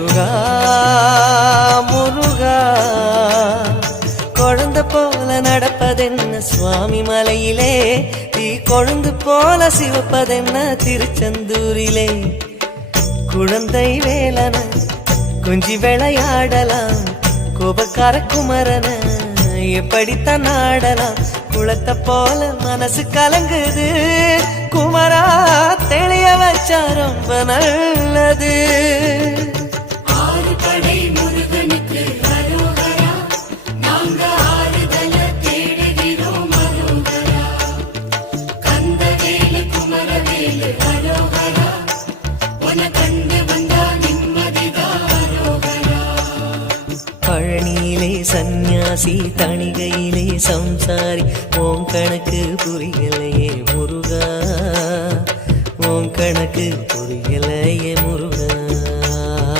முருகா முருகா குழந்தை போல நடப்பதென்ன சுவாமி மலையிலே தீ கொழுந்து போல சிவப்பதென்ன திருச்செந்தூரிலே குழந்தை வேலன குஞ்சி விளையாடலாம் கோபக்கார குமரன எப்படித்தான் ஆடலாம் குளத்தை போல மனசு கலங்குது குமரா தெளிய வச்சா ரொம்ப நல்லது பழனியிலே சந்நியாசி தணிகையிலே சம்சாரி ஓம் கணக்கு புரியலையே முருகா ஓம் கணக்கு